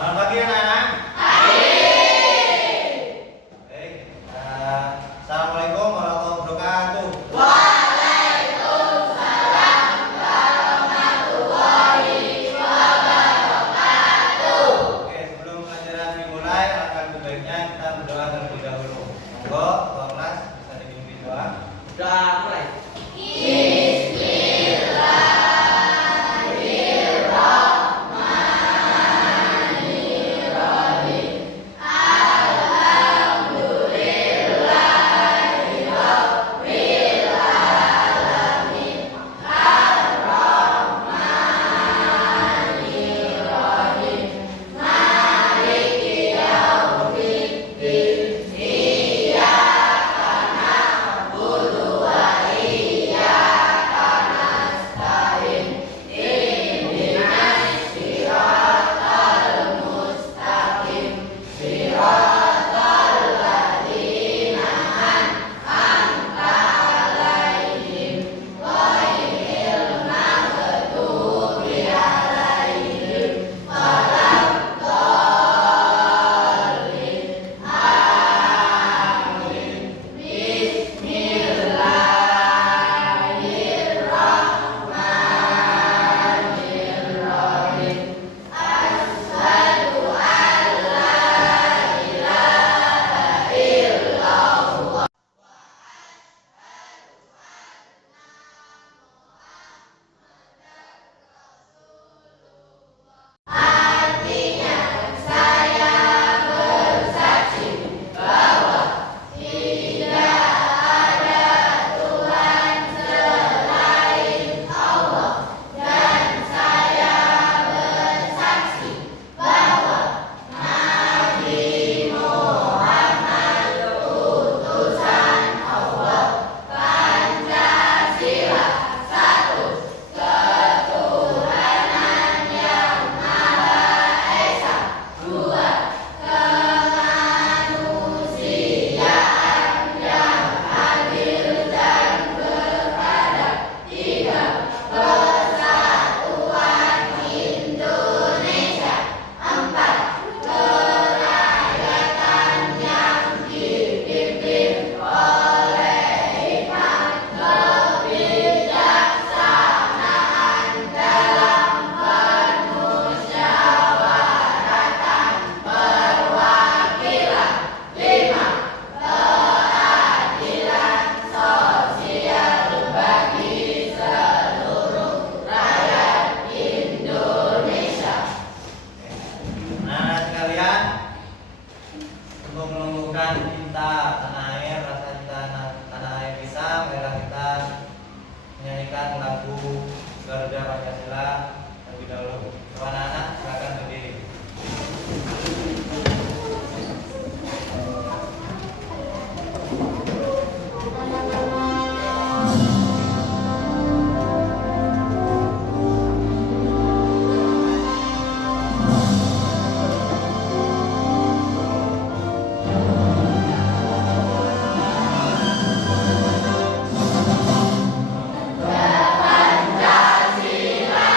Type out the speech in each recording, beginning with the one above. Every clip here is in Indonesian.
Selamat pagi anak-anak. Baik, Assalamualaikum warahmatullahi wabarakatuh. Oke, sebelum pelajaran dimulai, akan sebaiknya kita berdoa terlebih dahulu. Monggo, ketua kelas bisa dipimpin doa. Udah mulai. Anak-anak sekalian, untuk menumbuhkan cinta tanah air, rasa cinta tanah air kita, marilah kita menyanyikan lagu Garuda Pancasila terlebih dahulu. Anak-anak silakan berdiri. Pancasila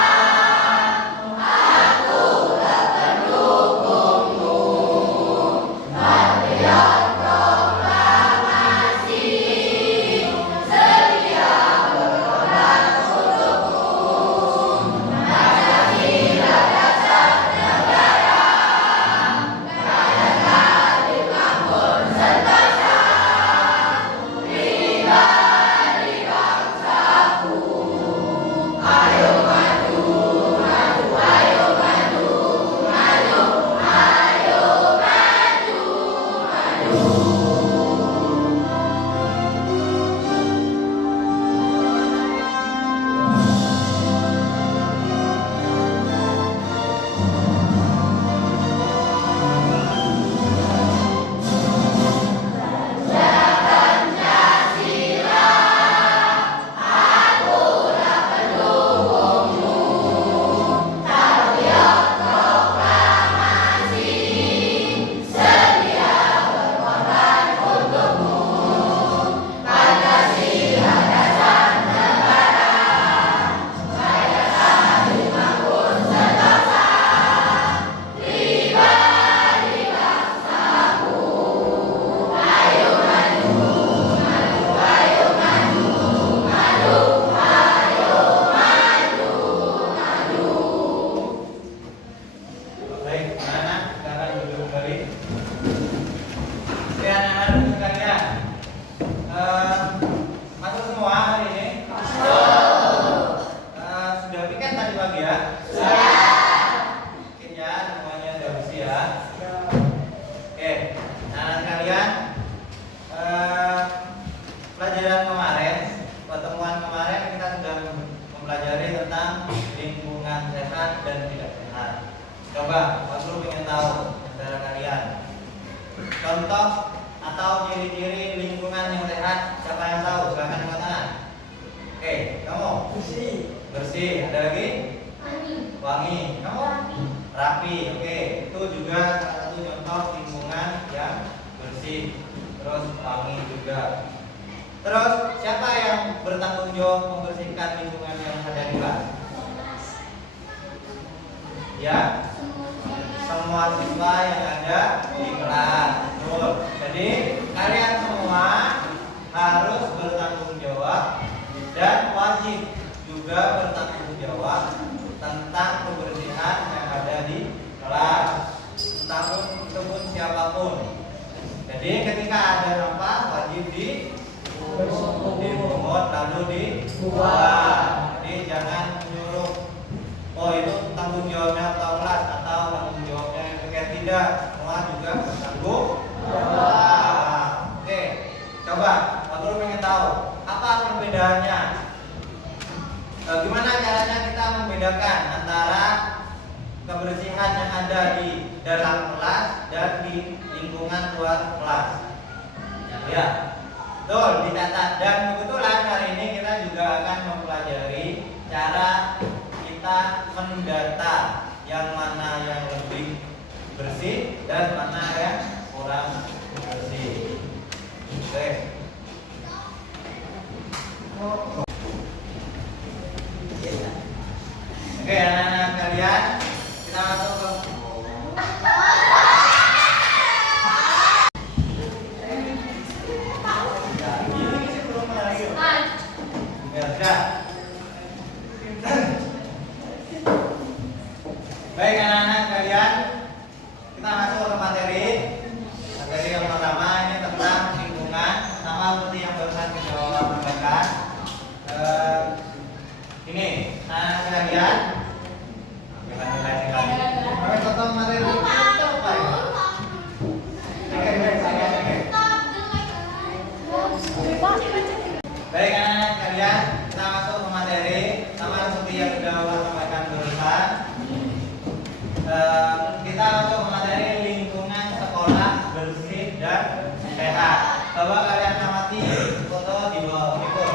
Coba, Pak Guru pengen tahu antara kalian. Contoh atau ciri-ciri lingkungan yang sehat, siapa yang tahu? Silakan angkat tangan. Oke, kamu? Bersih. Bersih. Ada lagi? Wangi. Wangi. Kamu? Rapi. Rapi. Oke, itu juga salah satu contoh lingkungan yang bersih. Terus wangi juga. Terus siapa yang bertanggung jawab membersihkan lingkungan yang ada di kelas? Ya, semua siswa yang ada di kelas. Betul. Jadi kalian semua harus bertanggung jawab dan wajib juga bertanggung jawab tentang kebersihan yang ada di kelas. Entah itu pun siapapun. Jadi ketika ada sampah wajib dipungut lalu dibuang. Jadi jangan menyuruh, oh itu tanggung jawabnya kelas atau tanggung jawabnya yang terkait, tidak. Semua juga bertanggung jawab. Oke, coba Pak Guru pengen tahu apa perbedaannya. Gimana caranya kita membedakan antara kebersihan yang ada di dalam kelas dan di lingkungan luar kelas? Ya, betul, dicatat. Dan kebetulan hari ini kita juga akan mempelajari cara kita mendata yang mana yang lebih bersih dan mana yang kurang bersih. Oke. Oke, anak-anak kalian, kita masuk ke ya, sudah. Baik anak-anak kalian, kita masuk ke materi. Materi yang pertama ini tentang lingkungan. Sama seperti yang barusan kita sampaikan. Ini anak kalian. Kita mulai sekali. Kami potong materi. Baik anak-anak kalian, kita masuk ke materi. Sama seperti yang sudah saya sampaikan barusan. Kita masuk ke materi lingkungan sekolah bersih dan sehat. Coba kalian amati foto di bawah itu.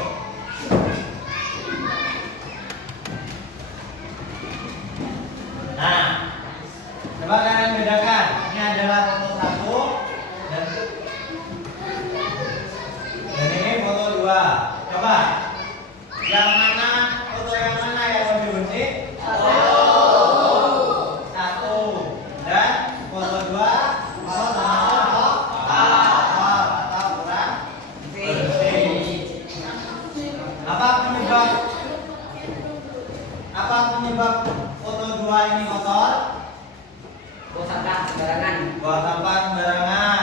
Nah, coba kalian bedakan. Ini adalah foto 1 dan ini foto 2. Coba yang mana, foto yang mana yang lebih bersih? Satu. Dan foto 2 foto atau kurang bersih. Apa penyebab foto 2 ini kotor? Buang sampah sembarangan. Buang sampah sembarangan.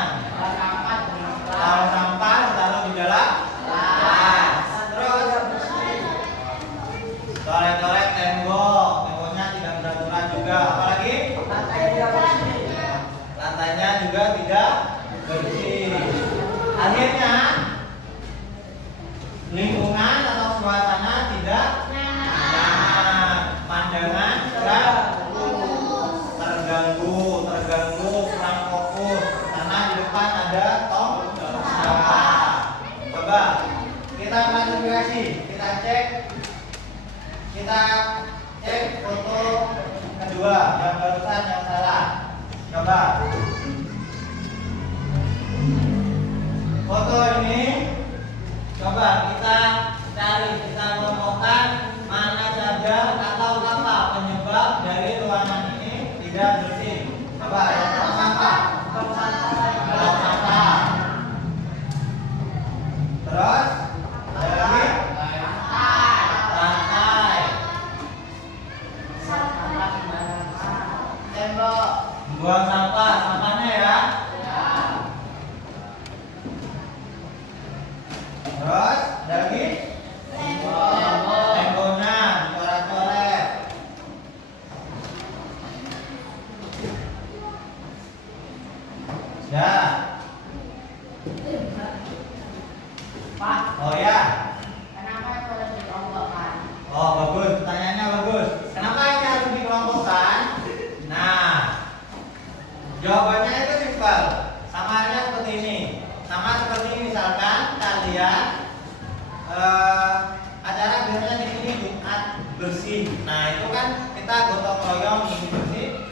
Taruh sampah taruh di dalam tas. Terus coret-coret temboknya tidak beraturan juga. Apalagi lantainya juga tidak bersih. Akhirnya lingkungan atau suasana tidak nyaman. Pandangan terganggu, kurang fokus karena di depan ada tong sampah. Coba kita klasifikasi, kita cek foto kedua yang barusan yang salah. Coba foto ini, coba kita cari, kita kelompokkan mana saja atau apa penyebab dari ruangan ini tidak bersih. Coba yang pertama tong sampah. Terus ada lagi lantai, Tembok. buang sampahnya ya. Terus ada lagi temboknya coret-coret. Sudah. Pak, Oh ya. kenapa itu harus dikelompokkan? Oh bagus, pertanyaannya bagus. Kenapa ini harus dikelompokkan? Nah, Jawabannya itu simpel. Sama halnya seperti ini. Sama seperti misalkan kalian acara biasanya di sini Jumat bersih. Nah, itu kan kita gotong royong bersih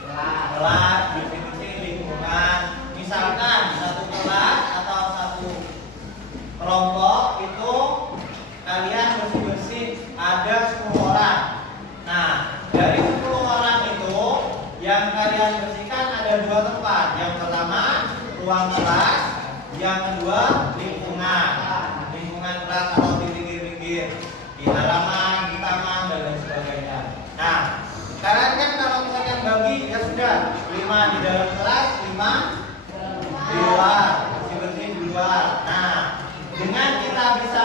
kelas, bersih lingkungan. Misalkan satu kelas atau satu kelompok itu kalian bersih ada 10 orang. Nah, dari 10 orang itu yang kalian bersihkan ada 2 tempat. Yang pertama ruang kelas, yang kedua lingkungan kelas atau di pinggir-pinggir, di halaman, di taman dan lain sebagainya. Nah, sekarang kan kalau misalkan bagi ya sudah 5 di dalam kelas, 5 di luar, bersih di luar. Nah, dengan kita bisa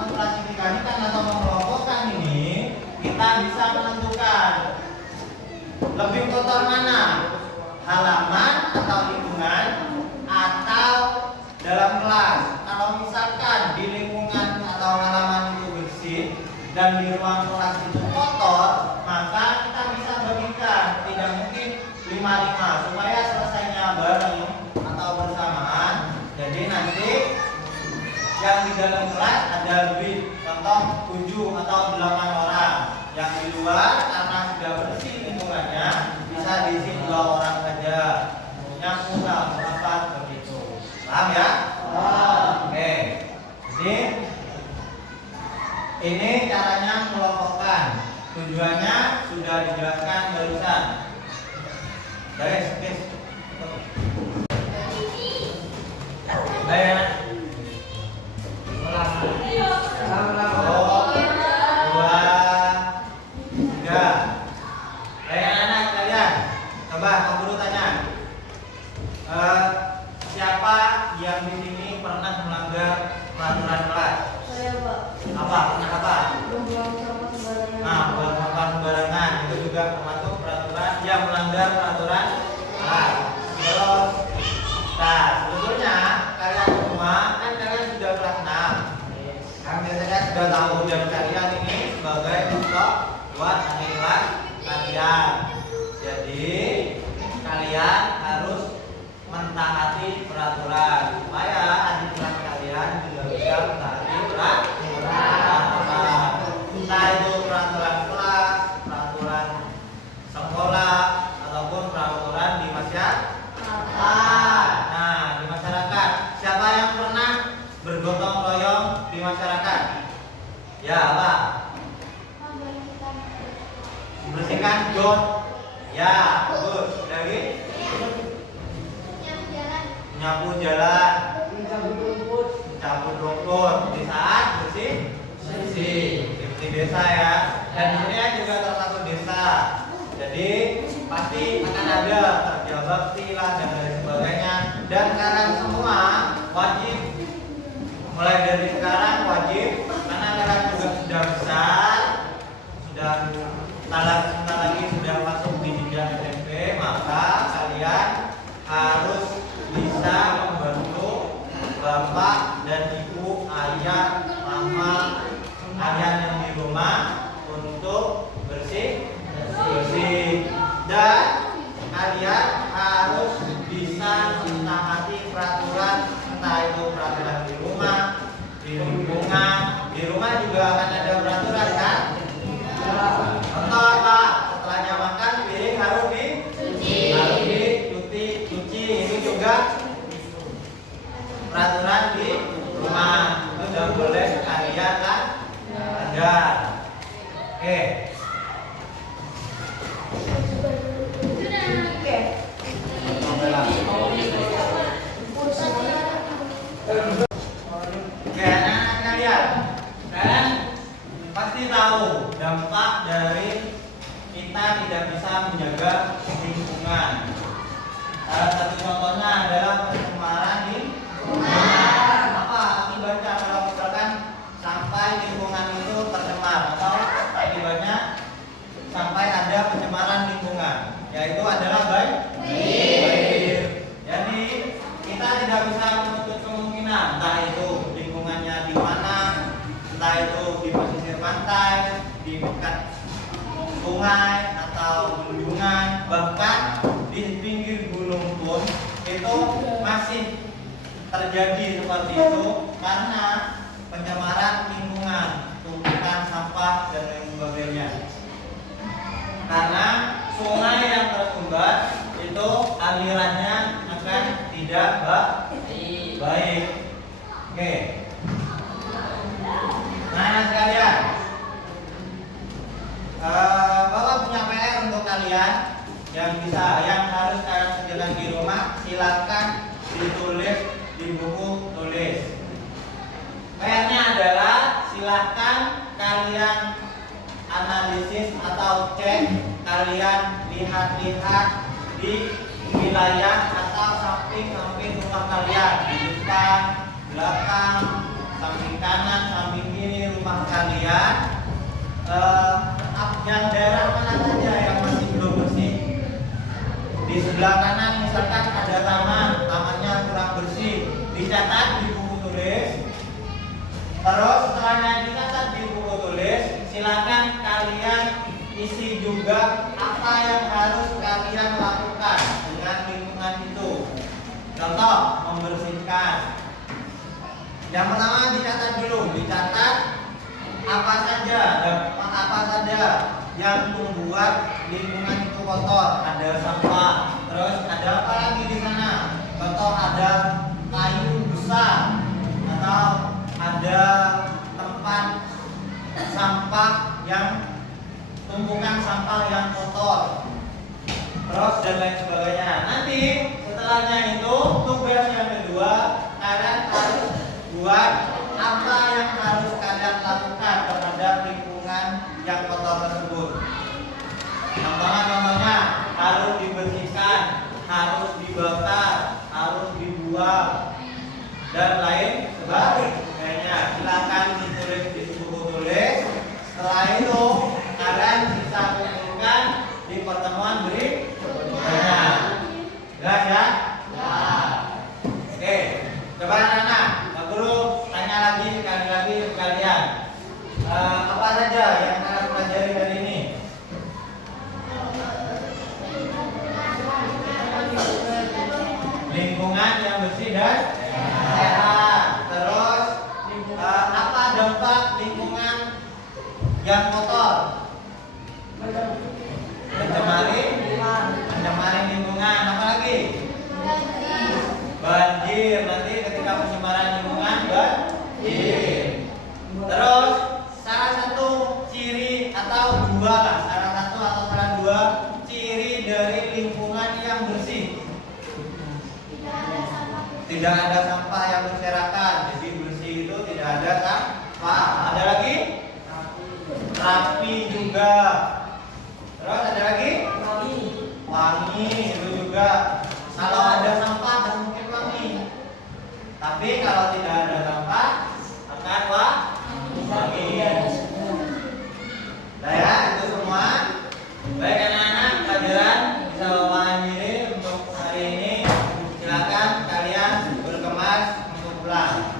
mengklasifikasikan atau mengelompokkan ini, kita bisa menentukan lebih kotor mana, halaman atau lingkungan atau dalam kelas. Kalau misalkan di lingkungan atau halaman itu bersih dan di ruang kelas itu kotor, maka kita bisa bagikan, tidak mungkin 5-5 supaya selesainya bareng atau bersamaan. Jadi nanti yang di dalam kelas ada lebih, contoh 7 atau 8 orang. Yang di luar karena sudah bersih lingkungannya bisa diisi 2 orang saja. Nyapu apa begitu. Paham ya? Oke. Jadi ini caranya mengelompokkan. Tujuannya sudah dijelaskan barusan. Guys. Baik. Coba kamu dulu tanya. Siapa yang di sini pernah melanggar peraturan kelas? Saya, Pak. Apa? Pernah apa? Membuang sampah sembarangan. Nah, buang sampah sembarangan itu juga termasuk peraturan yang melanggar peraturan kelas. Terus, nah sebetulnya kalian semua kan kalian sudah kelas 6. Kan biasanya sudah tahu jam kalian ini sebagai contoh buat menilai kalian. Jadi kalian harus mentaati peraturan supaya adik kelas kalian juga bisa mentaati peraturan. Entah itu peraturan kelas, peraturan sekolah, ataupun peraturan di masyarakat. Nah, di masyarakat, siapa yang pernah bergotong royong di masyarakat? Ya, apa? Membersihkan got. Ya, bagus. Lagi? Nyapu jalan, cabut rumput di saat bersih di desa ya. Dan ini juga termasuk desa. Jadi pasti akan ada kerja bakti lah dan lain sebagainya. Dan kalian semua wajib mulai dari sekarang wajib, karena kalian juga sudah besar, sudah sebentar lagi sudah masuk di jenjang SMP, maka kalian harus bisa membantu bapak dan ibu, ayah, mama kalian yang di rumah untuk bersih dan kalian harus bisa mentaati peraturan, entah itu peraturan di rumah, di lingkungan. Di rumah juga akan ada peraturan kan? Contoh apa? Setelahnya makan piring harus dicuci. Ini juga peraturan di rumah. Tidak boleh kalian kan ada. Oke. Oke, anak-anak kalian pasti tahu dampak dari kita tidak bisa menjaga lingkungan. Salah satu contohnya adalah pencemaran lingkungan. Apa akibatnya kalau misalkan sampai lingkungan itu tercemar atau akibatnya sampai ada pencemaran lingkungan, yaitu adalah banjir. Jadi kita tidak bisa menutup kemungkinan, entah itu lingkungannya di mana, entah itu di pesisir pantai, di dekat sungai atau bendungan, bahkan di pinggir gunung pun terjadi seperti itu karena pencemaran lingkungan, tumpukan sampah dan lain sebagainya. Karena sungai yang tersumbat itu alirannya akan tidak baik. Oke. Nah sekalian, Bapak punya PR untuk kalian yang harus kalian kerjakan di rumah. Silakan ditulis di buku tulis. PR-nya adalah silakan kalian analisis atau cek, kalian lihat-lihat di wilayah atau samping-samping rumah kalian, di depan, belakang, samping kanan, samping kiri rumah kalian, yang daerah mana saja yang masih belum bersih. Di sebelah kanan misalkan ada tamannya kurang bersih, dicatat di buku tulis. Terus setelahnya dicatat di buku tulis, silakan kalian isi juga apa yang harus kalian lakukan dengan lingkungan itu. Contoh, membersihkan. Yang pertama dicatat dulu, dicatat apa saja yang membuat lingkungan itu kotor. Ada sampah, terus ada apa lagi di sana? Contoh, ada kayu besar atau ada tempat sampah yang tumpukan sampah yang kotor, terus dan lain sebagainya. Nanti setelahnya itu tugas yang kedua, kalian harus buat apa yang harus kalian lakukan terhadap lingkungan yang kotor tersebut. Contohnya harus dibersihkan, harus dibakar, harus dibuang dan lain sebagainya. Silakan ditulis di buku tulis. Setelah itu kalian bisa kumpulkan di pertemuan berikutnya. Jelas ya? Oke, coba anak-anak, Pak Guru tanya lagi sekali lagi ke kalian. Apa saja yang kalian pelajari dari ini? Lingkungan yang bersih dan sehat. Terus apa dampak lingkungan yang kotor? Mencemari lingkungan. Apa lagi? Banjir. Nanti ketika pencemaran lingkungan banjir. Terus salah satu ciri atau salah dua ciri dari lingkungan yang bersih. Tidak ada sampah yang berserakan. Jadi bersih itu tidak ada sampah. Ada lagi? Rapi juga. Terus ada lagi? Wangi itu juga. Kalau ada sampah dan mungkin wangi. Tapi kalau tidak ada sampah akan wangi. Nah ya, itu semua. Baik anak-anak, pelajaran bisa memahami diri untuk hari ini. Silakan kalian berkemas untuk pulang.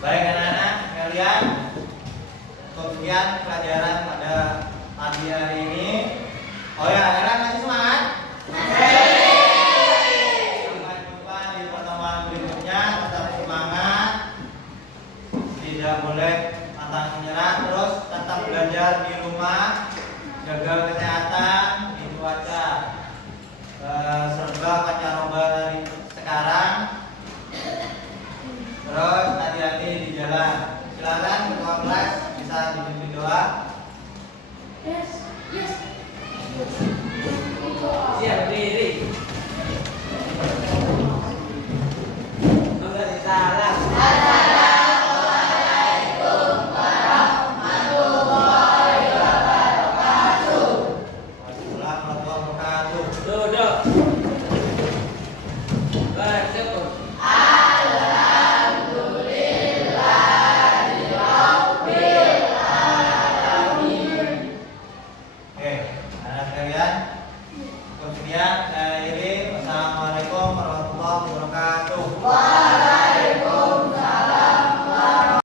Baik anak-anak kalian, sekian pelajaran pada pagi hari ini. Oh ya, kalian masih semangat? Sampai jumpa di pertemuan berikutnya. Tetap semangat, tidak boleh pantang menyerah. Terus tetap belajar di rumah, jaga kesehatan di cuaca serba pancaroba dari sekarang. Terus